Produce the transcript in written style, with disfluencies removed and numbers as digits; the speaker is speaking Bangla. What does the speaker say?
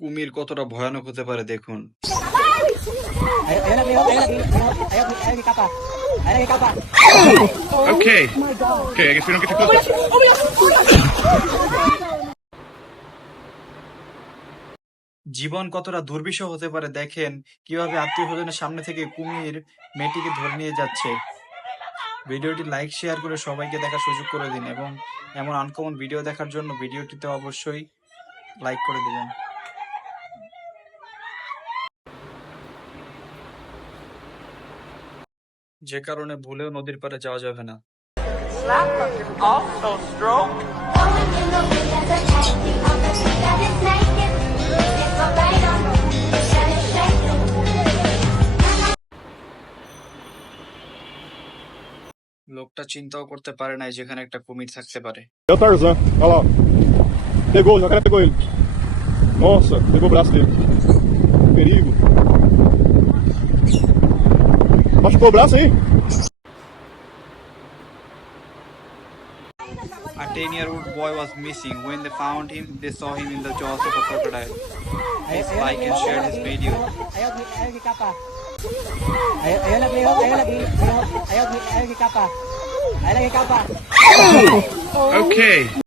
কুমির কতটা ভয়ানক হতে পারে দেখুন। Ayo, ayo lagi, ayo lagi, ayo lagi kapal. Ayo lagi kapal. Okay. Okay, I guess we don't get to close. জীবন কতটা দুর্বিষহ হতে পারে দেখেন কিভাবে আত্মীয় স্বজনের সামনে থেকে কুমির মেয়েটিকে ধরে নিয়ে যাচ্ছে। ভিডিওটি লাইক শেয়ার করে সবাইকে দেখার সুযোগ করে দিন এবং এমন আনকমন ভিডিও দেখার জন্য ভিডিওটিতে অবশ্যই লাইক করে দিবেন। যে কারণে ভুলেও নদীর পাড়ে যাওয়া যাবে না। Also stroke. লোকটা চিন্তাও করতে পারে নাই যেখানে একটা কুমির থাকতে পারে। É o Tarzan, olha lá. Pegou, o jacaré pegou ele. Nossa, pegou o braço dele. Perigo. Machucou o braço aí? A 10-year-old boy was missing. When they found him, they saw him in the jaws of a crocodile. Please like and share this video. Ayo lagi kapal. Ayo lagi, ayo lagi, ayo lagi kapal. Ayo lagi kapal. Okay.